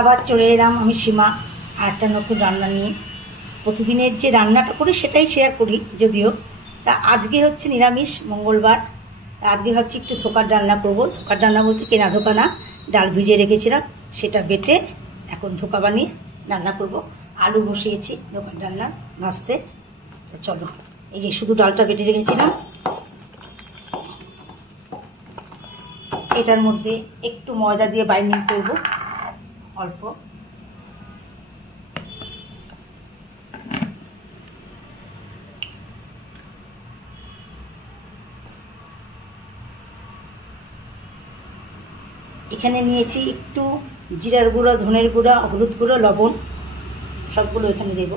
আবার চলে এলাম আমি সীমা আর একটা নতুন রান্না নিয়ে। প্রতিদিনের যে রান্নাটা করি সেটাই শেয়ার করি যদিও। তা আজকে হচ্ছে নিরামিষ মঙ্গলবার। আজকে ভাবছি একটু ধোকার ডালনা করব। ধোকার ডালনা বলতে কেনা ধোকা না, ডাল ভিজিয়ে রেখেছিলাম সেটা বেটে এখন ধোকা বানিয়ে রান্না করব। আলু বসিয়েছি ধোকার ডালনা ভাজতে। চলো, এই যে শুধু ডালটা বেটে রেখেছিলাম, এটার মধ্যে একটু ময়দা দিয়ে বাইন্ডিং করব অল্প। এখানে নিয়েছি একটু জিরার গুঁড়ো, ধনের গুঁড়ো, হলুদ গুঁড়ো, লবণ, সবগুলো এখানে দেব।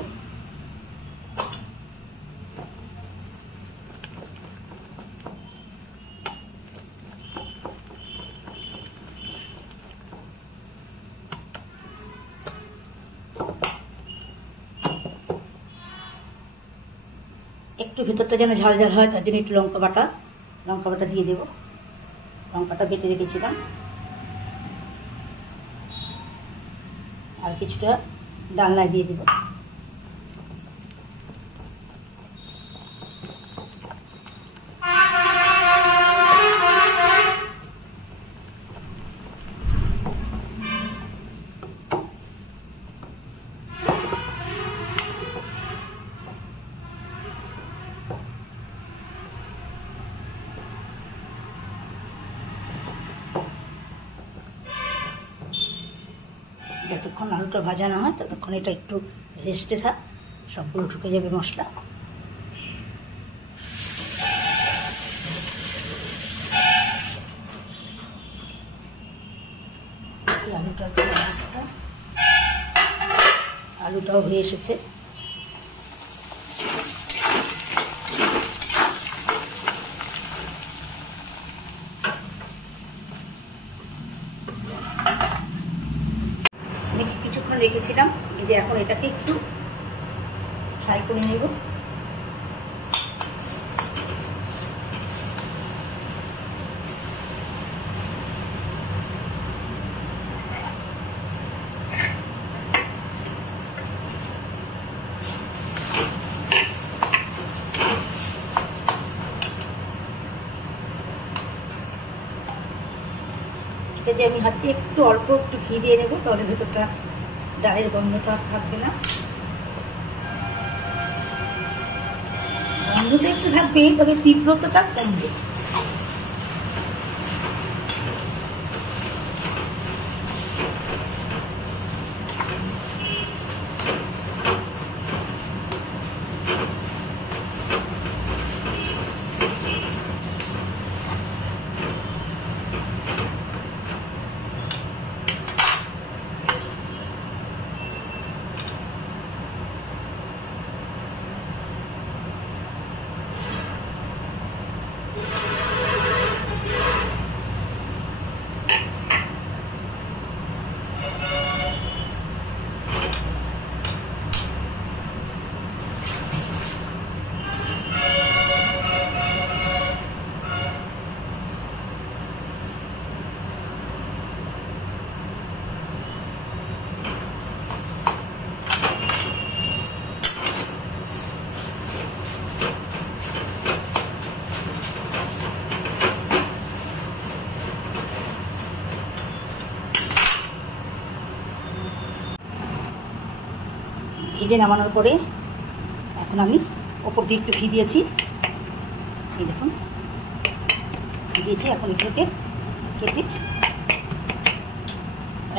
একটু ভেতরটা যেন ঝাল ঝাল হয় তার জন্য একটু লঙ্কা বাটা দিয়ে দেব। লঙ্কাটা বেটে রেখেছিলাম। আর কিছুটা ডালনায় দিয়ে দেব। যতক্ষণ আলুটা ভাজা না হয় ততক্ষণ এটা একটু রেস্টে থাক, সবগুলো ঢুকে যাবে মশলা। আলুটাও হয়ে এসেছে। কিছুক্ষণ রেখেছিলাম, এই যে এখন এটাকে একটু ফ্রাই করে নেব। এটা যে আমি হাতে একটু অল্প একটু ঘি দিয়ে নেবো, তাহলে ভেতরটা ডালের গন্ধটা থাকবে না। গন্ধটা একটু থাকবে, তবে তীব্রতাটা কমবে। ভেজে নামানোর পরে এখন আমি ওপর দিয়ে একটু ঘি দিয়েছি, এই দেখুন ঘি দিয়েছি। এখন এগুলোকে কেটে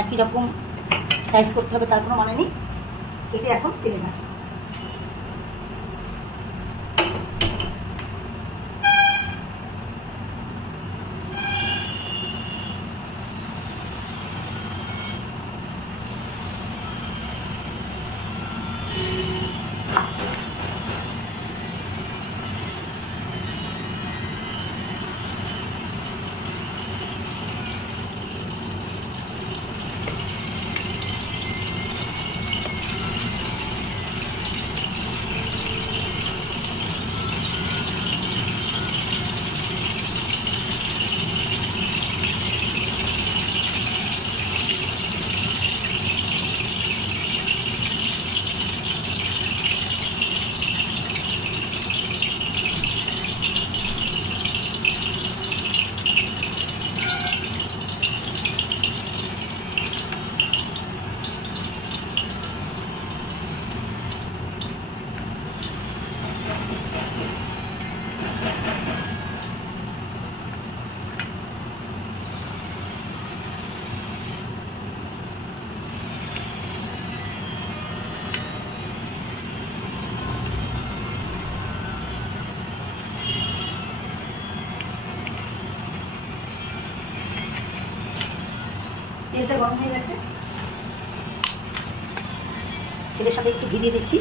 একই রকম সাইজ করতে হবে তার কোনো মানে নেই, কেটে এখন তেলে ভাজবো। তেলটা গরম হয়ে গেছে, তেলের সাথে একটু ঘি দিয়ে দিচ্ছি।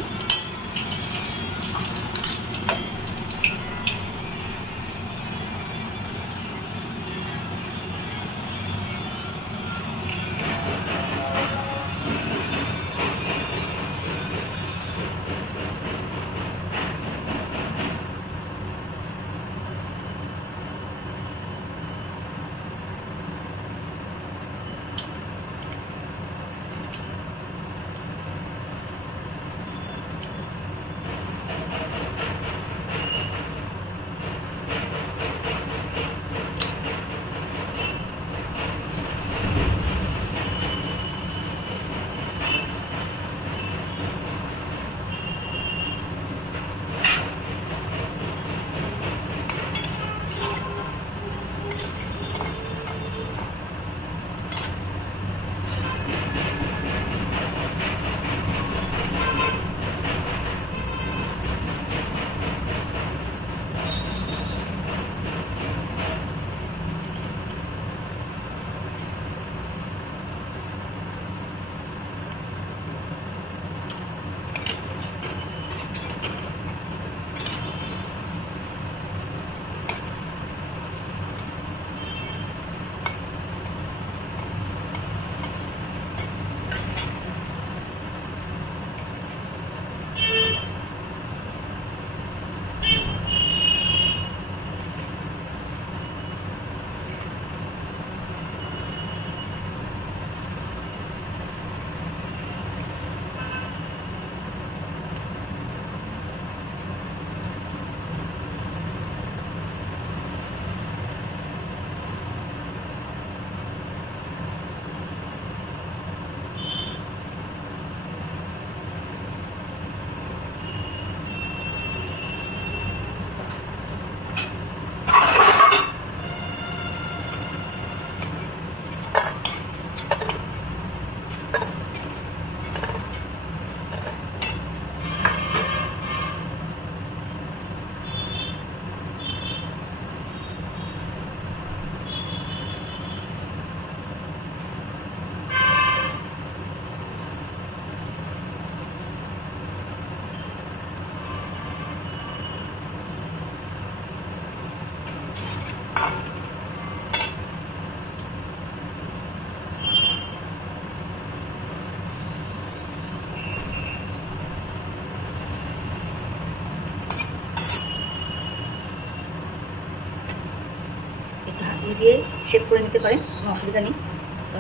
দিয়ে শেপ করে নিতে পারেন, কোনো অসুবিধা নেই,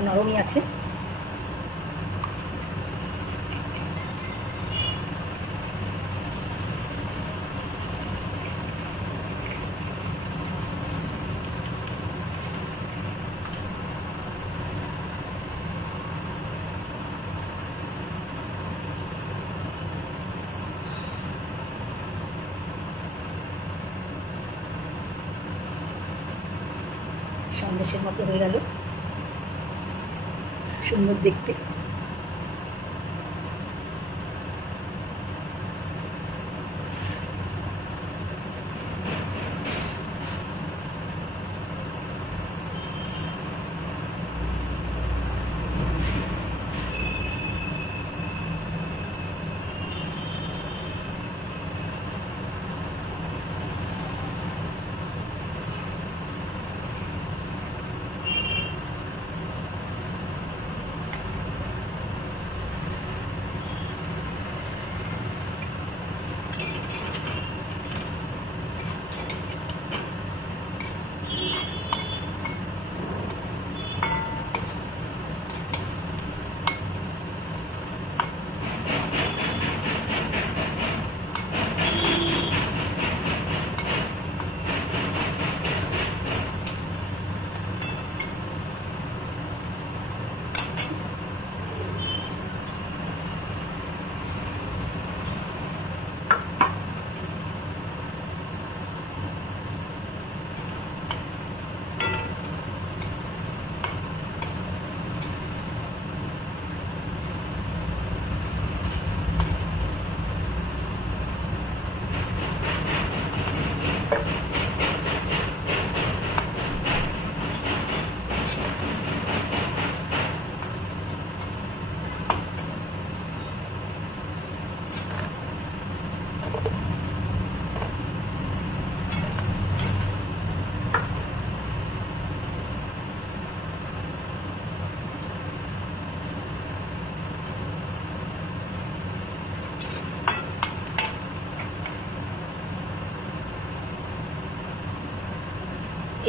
নরমই আছে। সন্দেশের মতো হয়ে গেল, সুন্দর দেখতে।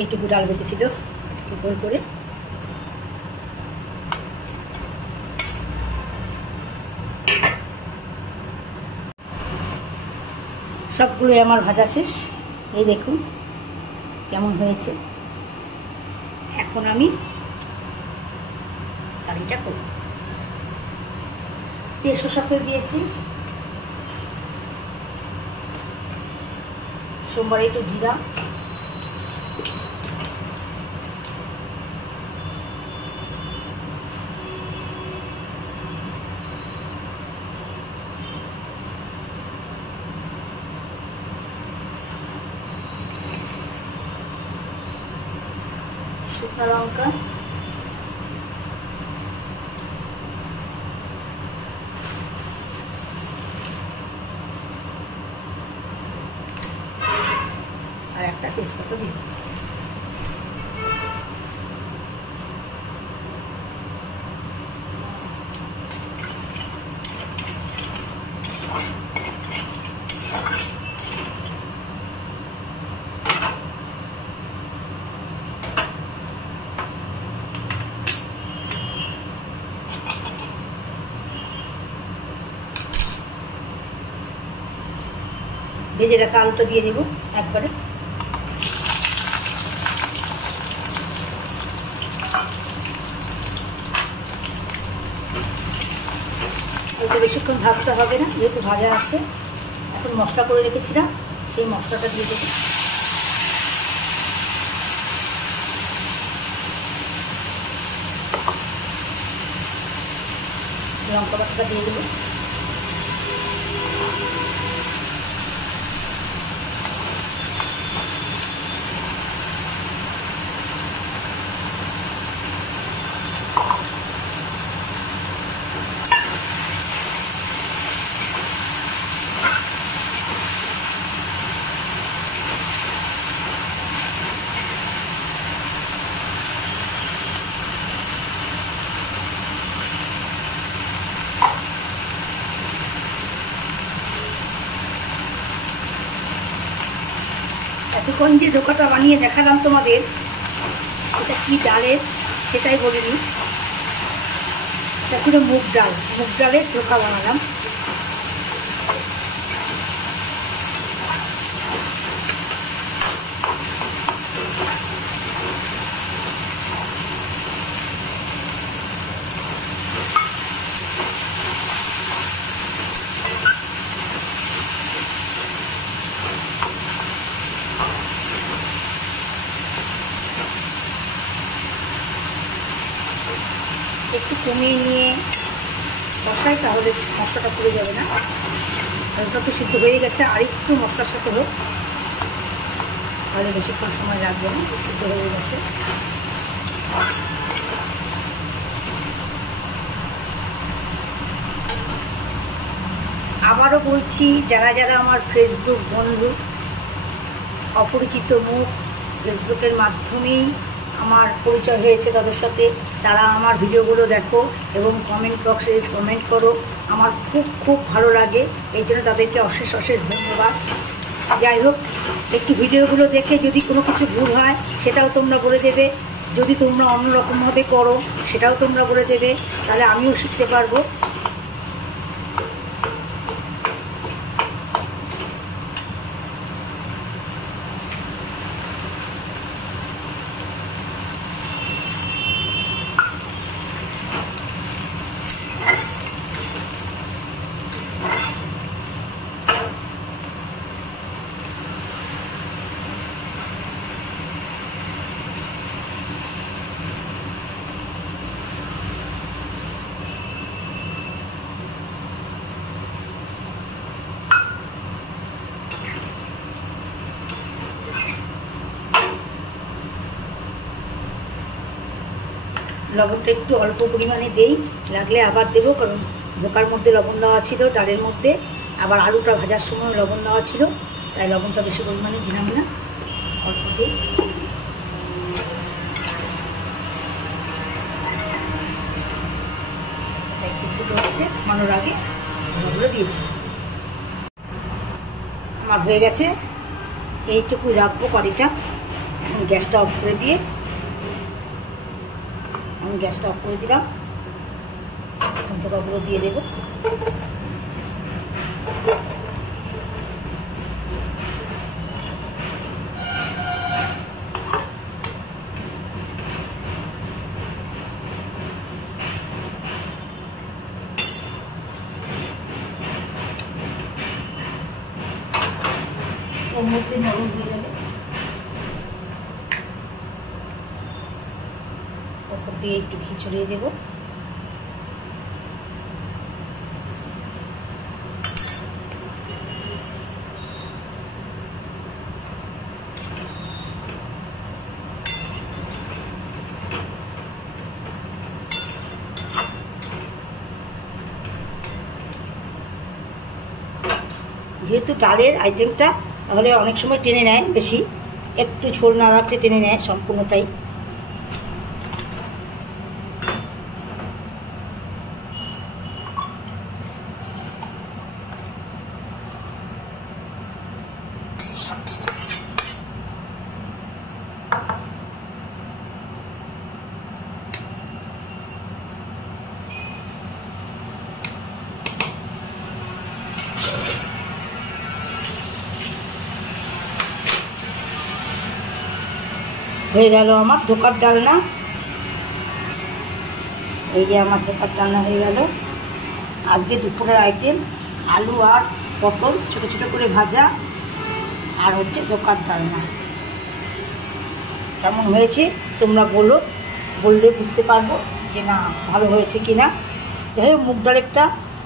এইটুকু ডাল বেঁচেছিল, গোল করে সবগুলোই আমার ভাজা শেষ। এই দেখুন কেমন হয়েছে। এখন আমি কারিটা করব। তেল সরষের তেল দিয়েছি, সোমবারে একটু জিরা, শুকনো লঙ্কা, আর একটা তেজপাতা দিয়ে দেবো। ভেজে রাখা আলুটা দিয়ে দেবো একবারে। ওটা বেশিক্ষণ ভাজতে হবে না, যেহেতু ভাজা আছে। এখন মশলা করে রেখেছিলাম, সেই মশলাটা দিয়ে দেবো। লঙ্কা বাটাটা দিয়ে দেবো। এতক্ষণ যে ধোকাটা বানিয়ে দেখালাম তোমাদের, সেটা কি ডালের সেটাই বলিনি। এটা ছিল মুগ ডাল, মুগ ডালের ধোকা বানালাম। একটু কমিয়ে নিয়ে কষাই, তাহলে মশলাটা পুড়ে যাবে না। ওটা তো সিদ্ধ হয়ে গেছে, আর একটু মশলার সাথে হোক, তাহলে বেশিক্ষণ সময় লাগবে না, সিদ্ধ হয়ে গেছে। আবারও বলছি, যারা যারা আমার ফেসবুক বন্ধু, অপরিচিত মুখ, ফেসবুকের মাধ্যমেই আমার পরিচয় হয়েছে তাদের সাথে, তারা আমার ভিডিওগুলো দেখো এবং কমেন্ট বক্সে কমেন্ট করো। আমার খুব খুব ভালো লাগে, এই জন্য তাদেরকে অশেষ অশেষ ধন্যবাদ। যাই হোক, একটু ভিডিওগুলো দেখে যদি কোনো কিছু ভুল হয় সেটাও তোমরা বলে দেবে, যদি তোমরা অন্যরকমভাবে করো সেটাও তোমরা বলে দেবে, তাহলে আমিও শিখতে পারবো। লবণটা একটু অল্প পরিমাণে দেই, লাগলে আবার দেবো, কারণ ধোকার মধ্যে লবণ দেওয়া ছিল, ডালের মধ্যে আবার আলুটা ভাজার সময় লবণ দেওয়া ছিল, তাই লবণটা বেশি পরিমাণে দিলাম না, অল্প দিই। একটু ফুটো হচ্ছে, নামানোর আগে ওগুলো দিয়ে দিই। আমার হয়ে গেছে, এইটুকু রাখবো কড়িটা। এখন গ্যাসটা অফ করে দিয়ে আমি গ্যাসটা অফ করে দিলাম। এখন ধোকাগুলো দিয়ে দেবো। ওর মধ্যে নরম হয়ে যাবে। ওপর দিয়ে একটু ঘি ছড়িয়ে দেবো। যেহেতু ডালের আইটেমটা তাহলে অনেক সময় টেনে নেয় বেশি, একটু ঝোল না রাখলে টেনে নেয় সম্পূর্ণটাই। হয়ে গেল আমার ধোকার ডালনা। এই যে আমার ধোকার ডালনা হয়ে গেল। আজকে দুপুরের আইটেম আলু আর পটল ছোটো ছোটো করে ভাজা, আর হচ্ছে ধোকার ডালনা। কেমন হয়েছে তোমরা বললে বুঝতে পারবো যে না ভালো হয়েছে কি না। যাই হোক, মুগ ডালেরটা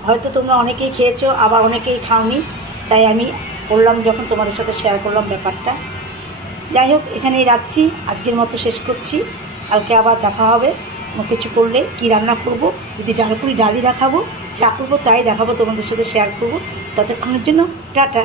হয়তো তোমরা অনেকেই খেয়েছো, আবার অনেকেই খাওনি, তাই আমি করলাম যখন তোমাদের সাথে শেয়ার করলাম ব্যাপারটা। যাই হোক, এখানেই রাখছি, আজকের মতো শেষ করছি। কালকে আবার দেখা হবে কিছু করলে, কি রান্না করব। যদি ডাল করি ডালই দেখাবো, যা করবো তাই দেখাবো, তোমাদের সাথে শেয়ার করবো। ততক্ষণের জন্য টাটা।